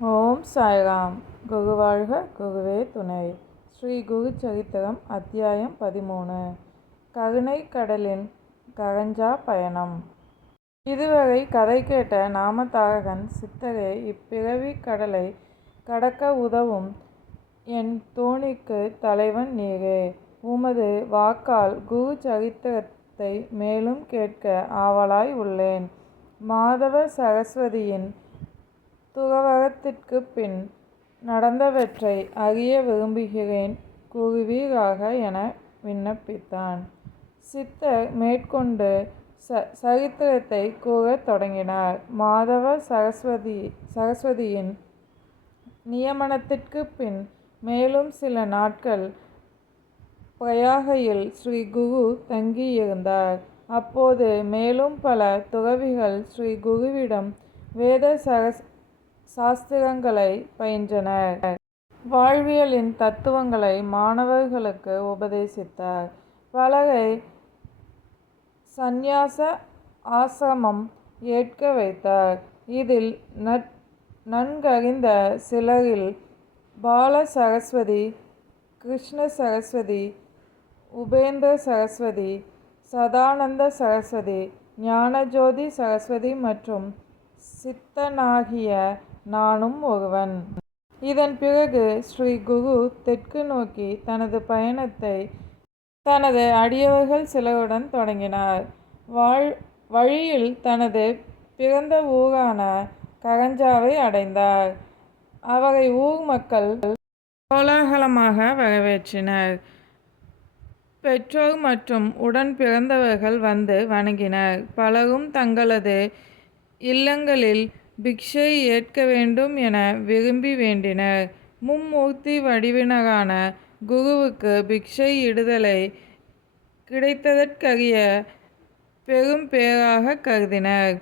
ஓம் சாய்ராம். குரு வாழ்க குருவே துணை. ஸ்ரீ குரு சரித்திரம் அத்தியாயம் பதிமூணு. கருணை கடலின் கரஞ்சா பயணம். இதுவரை கதை கேட்ட நாமதாரகன் சித்தரே இப்பிறவி கடலை கடக்க உதவும் என் தோணிக்கு தலைவன் நீரே. உமது வாக்கால் குரு சரித்திரத்தை மேலும் கேட்க ஆவலாய் உள்ளேன். மாதவ சரஸ்வதியின் துறவரத்திற்குப் பின் நடந்தவற்றை அறிய விரும்புகிறேன் கூறுவீராக என விண்ணப்பித்தான். சித்தர் மேற்கொண்டு ச சரித்திரத்தை கூறத் தொடங்கினார். மாதவ சரஸ்வதியின் நியமனத்திற்கு பின் மேலும் சில நாட்கள் பிரயாகையில் ஸ்ரீ குரு தங்கியிருந்தார். அப்போது மேலும் பல துறவிகள் ஸ்ரீ குருவிடம் வேத சரஸ் சாஸ்திரங்களை பயின்றனர். வாழ்வியலின் தத்துவங்களை மாணவர்களுக்கு உபதேசித்தார். பலரை சந்நியாச ஆசிரமம் ஏற்க வைத்தார். இதில் நன்கறிந்த சிலரில் பால சரஸ்வதி கிருஷ்ண சரஸ்வதி உபேந்திர சரஸ்வதி சதானந்த சரஸ்வதி ஞானஜோதி சரஸ்வதி மற்றும் சித்தனாகிய நானும் ஒருவன். இதன் பிறகு ஸ்ரீ குரு தெற்கு நோக்கி தனது பயணத்தை தனது அடியவர்கள் சிலருடன் தொடங்கினார். வாழ் வழியில் தனது பிறந்த ஊரான கரஞ்சாவை அடைந்தார். அவரை ஊர் மக்கள் கோலாகலமாக வரவேற்றினர் பெற்றோர் மற்றும் உடன் பிறந்தவர்கள் வந்து வணங்கினர். பலரும் தங்களது இல்லங்களில் பிக்ஷை ஏற்க வேண்டும் என விரும்பி வேண்டினர். மும்மூர்த்தி வடிவினரான குருவுக்கு பிக்ஷை இடுதலை கிடைத்ததற்கரிய பெரும் பேராக கருதினர்.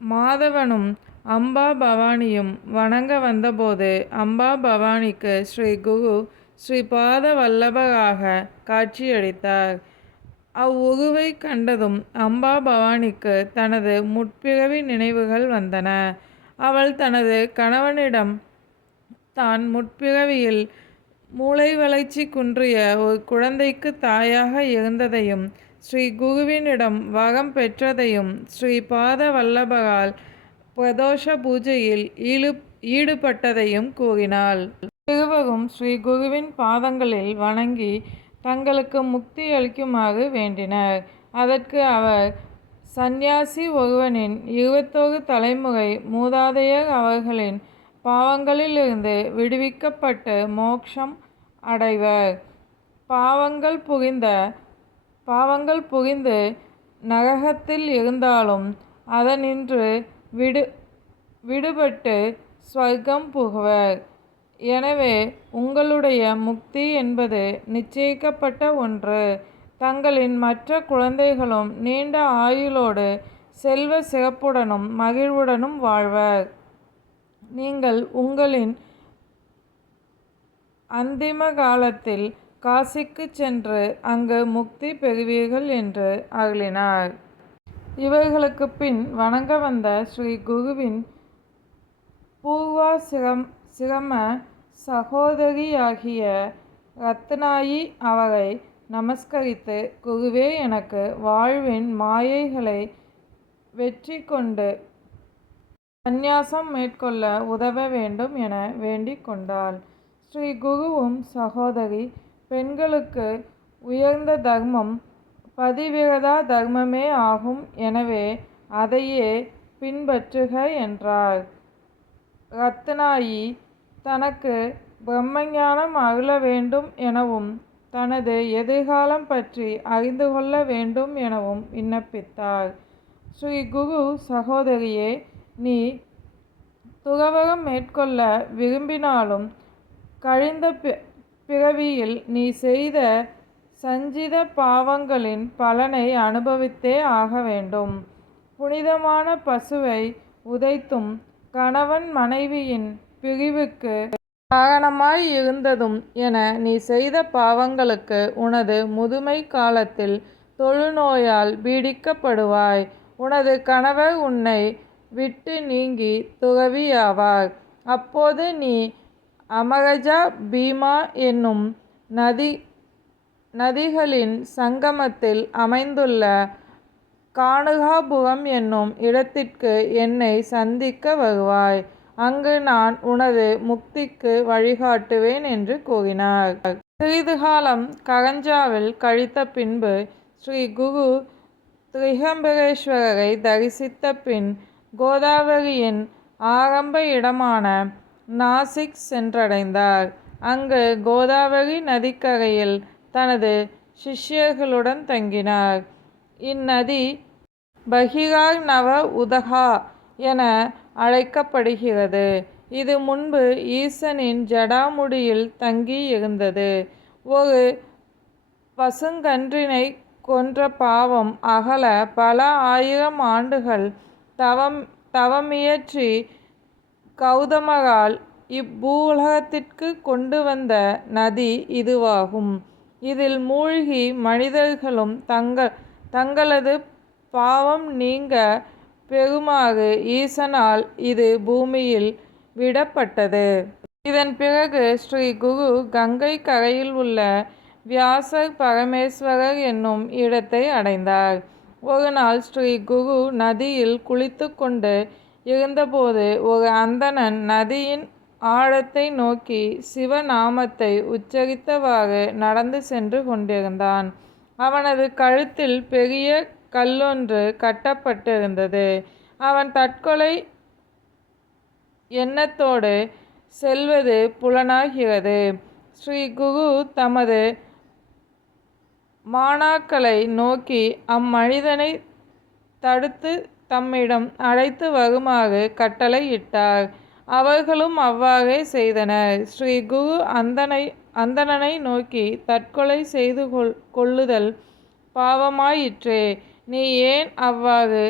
மாதவனும் அம்பா பவானியும் வணங்க வந்தபோது அம்பா பவானிக்கு ஸ்ரீ குரு ஸ்ரீபாத வல்லபராக காட்சியளித்தார். அவ்வுருவைக் கண்டதும் அம்பா பவானிக்கு தனது முற்பிறவி நினைவுகள் வந்தன. அவள் தனது கணவனிடம் தான் முற்பிறவியில் மூளை வளர்ச்சி குன்றிய ஒரு குழந்தைக்கு தாயாக இருந்ததையும் ஸ்ரீ குருவினிடம் வரம் பெற்றதையும் ஸ்ரீ பாத வல்லபரால் பிரதோஷ பூஜையில் ஈடுபட்டதையும் கூறினாள். சிறுவரும் ஸ்ரீ குருவின் பாதங்களில் வணங்கி தங்களுக்கு முக்தி அளிக்குமாறு வேண்டினர். அதற்கு அவர் சந்நியாசி ஒருவனின் இருபத்தோரு தலைமுறை மூதாதையர் அவர்களின் பாவங்களிலிருந்து விடுவிக்கப்பட்டு மோட்சம் அடைவர். பாவங்கள் புரிந்த பாவங்கள் புரிந்து நரகத்தில் இருந்தாலும் அதனின்று விடு விடுபட்டு ஸ்வர்க்கம் புகுவர். எனவே உங்களுடைய முக்தி என்பது நிச்சயிக்கப்பட்ட ஒன்று. தங்களின் மற்ற குழந்தைகளும் நீண்ட ஆயுளோடு செல்வ சிறப்புடனும் மகிழ்வுடனும் வாழ்வர். நீங்கள் உங்களின் அந்திம காலத்தில் காசிக்குச் சென்று அங்கு முக்தி பெறுவீர்கள் என்று அருளினார். இவர்களுக்கு பின் வணங்க வந்த ஸ்ரீ குருவின் பூர்வாசிரம் சிரம சகோதரியாகிய ரத்னாயி அவரை நமஸ்கரித்து குருவே எனக்கு வாழ்வின் மாயைகளை வெற்றி கொண்டு சந்நியாசம் மேற்கொள்ள உதவ வேண்டும் என வேண்டிக் கொண்டாள். ஸ்ரீ குருவும் சகோதரி பெண்களுக்கு உயர்ந்த தர்மம் பதிவிரதா தர்மமே ஆகும் எனவே அதையே பின்பற்றுக என்றார். ரத்னாயி தனக்கு பிரம்மஞானம் அருள வேண்டும் எனவும் தனது எதிர்காலம் பற்றி அறிந்து கொள்ள வேண்டும் எனவும் விண்ணப்பித்தார். ஸ்ரீ குரு சகோதரியே நீ துறவகம் மேற்கொள்ள விரும்பினாலும் கழிந்த பிறவியில் நீ செய்த சஞ்சித பாவங்களின் பலனை அனுபவித்தே ஆக வேண்டும். புனிதமான பசுவை உதைத்தும் கணவன் மனைவியின் பிரிவுக்கு காரணமாய் இருந்ததும் என நீ செய்த பாவங்களுக்கு உனது முதுமை காலத்தில் தொழுநோயால் பீடிக்கப்படுவாய். உனது கணவர் உன்னை விட்டு நீங்கி துறவியாவார். அப்போது நீ அமரஜா பீமா என்னும் நதி நதிகளின் சங்கமத்தில் அமைந்துள்ள காணுகாபுரம் என்னும் இடத்திற்கு என்னை சந்திக்க வருவாய் அங்கு நான் உனது முக்திக்கு வழிகாட்டுவேன் என்று கூறினார். சிறிது காலம் கரஞ்சாவில் கழித்த பின்பு ஸ்ரீ குரு திரிகம்பரேஸ்வரரை தரிசித்த பின் கோதாவரியின் ஆரம்ப இடமான நாசிக் சென்றடைந்தார். அங்கு கோதாவரி நதிக்கரையில் தனது சிஷ்யர்களுடன் தங்கினார். இந்நதி பகிரார் நவ உதகா என அழைக்கப்படுகிறது. இது முன்பு ஈசனின் ஜடாமுடியில் தங்கி இருந்தது. ஒரு பசுங்கன்றினை கொன்ற பாவம் அகல பல ஆயிரம் ஆண்டுகள் தவம் தவமியற்றி கௌதமரால் இப்பூலகத்திற்கு கொண்டு வந்த நதி இதுவாகும். இதில் மூழ்கி மனிதர்களும் தங்கள் தங்களது பாவம் நீங்க பெருமாறு ஈசனால் இது பூமியில் விடப்பட்டது. இதன் பிறகு ஸ்ரீ குரு கங்கை கரையில் உள்ள வியாசர் பரமேஸ்வரர் என்னும் இடத்தை அடைந்தார். ஒரு நாள் ஸ்ரீ குரு நதியில் குளித்து கொண்டு இருந்தபோது ஒரு அந்தணன் நதியின் ஆழத்தை நோக்கி சிவநாமத்தை உச்சரித்தவாறு நடந்து சென்று கொண்டிருந்தான். அவனது கழுத்தில் பெரிய கல்லொன்று கட்டப்பட்டிருந்தது. அவன் தற்கொலை எண்ணத்தோடு செல்வது புலனாகிறது. ஸ்ரீ குரு தமது மாணாக்களை நோக்கி அம்மனிதனை தடுத்து தம்மிடம் அழைத்து வருமாறு கட்டளையிட்டார். அவர்களும் அவ்வாறே செய்தனர். ஸ்ரீ குரு அந்தனை அந்தணனை நோக்கி தற்கொலை செய்து கொள் கொள்ளுதல் பாவமாயிற்றே. நீ ஏன் அவ்வாறு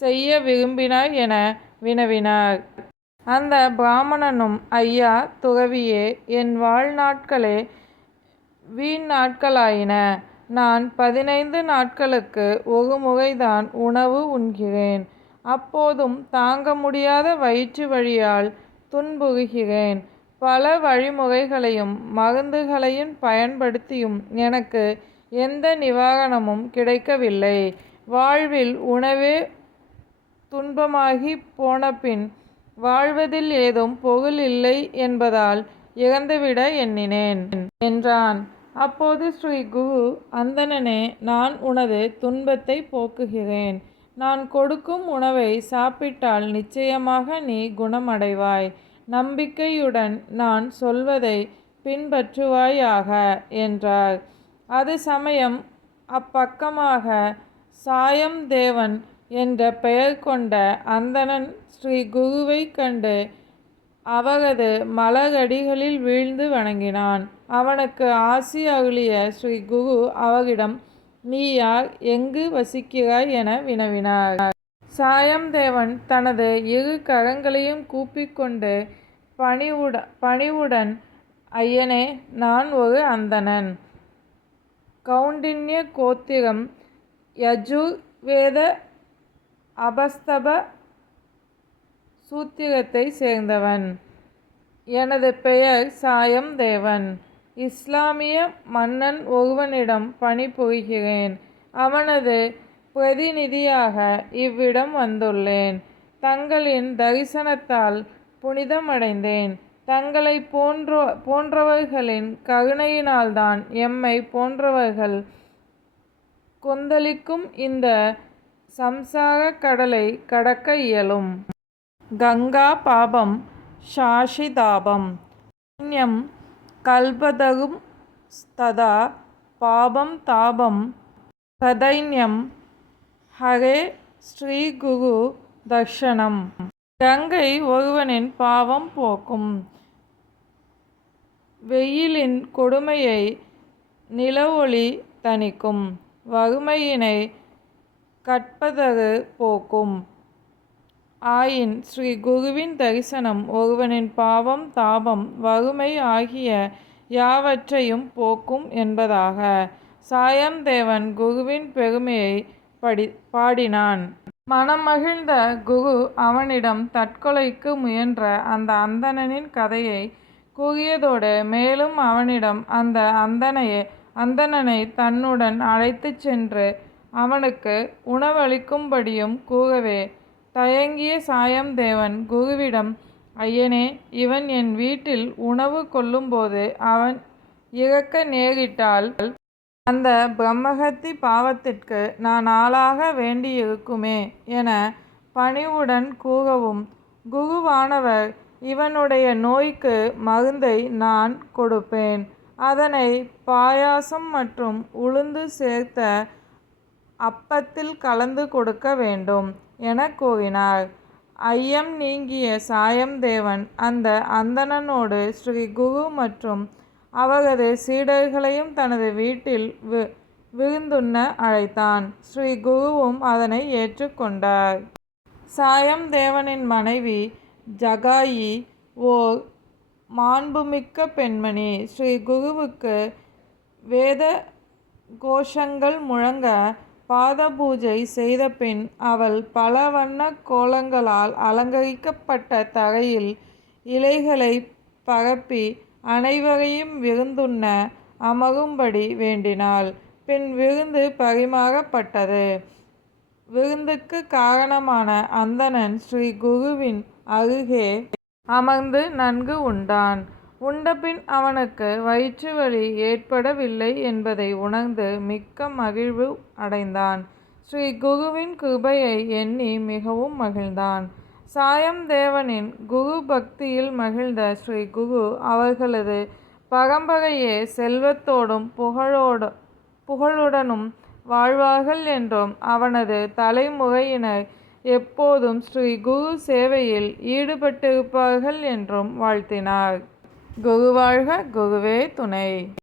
செய்ய விரும்பினாய் என வினவினார். அந்த பிராமணனும் ஐயா துறவியே என் வாழ்நாட்களே வீண் நாட்களாயின. நான் பதினைந்து நாட்களுக்கு ஒரு முறைதான் உணவு உண்கிறேன். அப்போதும் தாங்க முடியாத வயிற்று வழியால் துன்புறுகிறேன். பல வழிமுறைகளையும் மருந்துகளையும் பயன்படுத்தியும் எனக்கு எந்த நிவாரணமும் கிடைக்கவில்லை. வாழ்வில் உணவே துன்பமாகி போனபின் வாழ்வதில் ஏதும் பொருள் இல்லை என்பதால் இறந்துவிட எண்ணினேன். என்றான். அப்போது ஸ்ரீ குரு அந்தணனே நான் உனது துன்பத்தை போக்குகிறேன். நான் கொடுக்கும் உணவை சாப்பிட்டால் நிச்சயமாக நீ குணமடைவாய். நம்பிக்கையுடன் நான் சொல்வதை பின்பற்றுவாயாக என்றார். அது சமயம் அப்பக்கமாக சாயம் தேவன் என்ற பெயர் கொண்ட அந்தணன் ஸ்ரீ குருவை கண்டு அவரது மலரடிகளில் வீழ்ந்து வணங்கினான். அவனுக்கு ஆசி அருளிய ஸ்ரீ குரு அவரிடம் நீ யார் எங்கு வசிக்கிறாய் என வினவினார் சாயம்தேவன் தனது இரு கரங்களையும் கூப்பிக்கொண்டு பணிவுட பணிவுடன் ஐயனே நான் ஒரு அந்தணன். கௌண்டின்ய கோத்திரம் யஜுர்வேத அபஸ்தப சூத்திரத்தை சேர்ந்தவன். எனது பெயர் சாயம் தேவன். இஸ்லாமிய மன்னன் ஒருவனிடம் பணிபுரிகிறேன் அவனது பிரதிநிதியாக இவ்விடம் வந்துள்ளேன். தங்களின் தரிசனத்தால் புனிதமடைந்தேன். தங்களை போன்ற போன்றவர்களின் கருணையினால்தான் எம்மை போன்றவர்கள் கொந்தளிக்கும் இந்த சம்சார கடலை கடக்க இயலும். கங்கா பாபம் சாஷிதாபம் புண்ணியம் கல்பதகும் ததா பாபம் தாபம். சதைன்யம் ஹரே ஸ்ரீ குரு தர்ஷனம். கங்கை ஒருவனின் பாவம் போக்கும். வெயிலின் கொடுமையை நிலவொளி தணிக்கும். வறுமையினை கற்பதகு போக்கும். ஆயின் ஸ்ரீ குருவின் தரிசனம் ஒருவனின் பாவம் தாபம் வறுமை ஆகிய யாவற்றையும் போக்கும் என்பதாக சாயம் தேவன் குருவின் பெருமையை படி பாடினான். மனமகிழ்ந்த குகு அவனிடம் தற்கொலைக்கு முயன்ற அந்த அந்தணனின் கதையை கூகியதோடு மேலும் அவனிடம் அந்த அந்தணையை அந்தணனை தன்னுடன் அழைத்துச் சென்று அவனுக்கு உணவளிக்கும்படியும் கூகவே தயங்கிய சாயம்தேவன் குருவிடம் ஐயனே இவன் என் வீட்டில் உணவு கொள்ளும்போது அவன் இறக்க நேரிட்டால் அந்த பிரம்மஹத்தி பாவத்திற்கு நான் ஆளாக வேண்டியிருக்குமே என பணிவுடன் கூறவும் குருவானவர் இவனுடைய நோய்க்கு மருந்தை நான் கொடுப்பேன். அதனை பாயாசம் மற்றும் உளுந்து சேர்த்த அப்பத்தில் கலந்து கொடுக்க வேண்டும் என கூறினார். ஐயம் நீங்கிய சாயம்தேவன் அந்த அந்தணனோடு ஸ்ரீ குரு மற்றும் அவரது சீடர்களையும் தனது வீட்டில் வி விருந்துண்ண அழைத்தான். ஸ்ரீ குருவும் அதனை ஏற்றுக்கொண்டார். சாயம் தேவனின் மனைவி ஜகாயி ஓர் மாண்புமிக்க பெண்மணி. ஸ்ரீ குருவுக்கு வேத கோஷங்கள் முழங்க பாத பூஜை செய்த பின் அவள் பல வண்ண கோலங்களால் அலங்கரிக்கப்பட்ட தரையில் இலைகளை பரப்பி அனைவரையும் விருந்துண்ண அமரும்படி வேண்டினாள். பின் விருந்து பரிமாறப்பட்டது. விருந்துக்கு காரணமான அந்தணன் ஸ்ரீ குருவின் அருகே அமர்ந்து நன்கு உண்டான். உண்டபின் அவனுக்கு வயிற்று வலி ஏற்படவில்லை என்பதை உணர்ந்து மிக்க மகிழ்வு அடைந்தான். ஸ்ரீ குருவின் கிருபையை எண்ணி மிகவும் மகிழ்ந்தான். சாயம் தேவனின் குரு பக்தியில் மகிழ்ந்த ஸ்ரீ குரு அவர்களது பரம்பரையே செல்வத்தோடும் புகழோடு புகழுடனும் வாழ்வார்கள் என்றும் அவனது தலைமுறையினர் எப்போதும் ஸ்ரீ குரு சேவையில் ஈடுபட்டிருப்பார்கள் என்றும் வாழ்த்தினார். குரு வாழ்க குருவே துணை.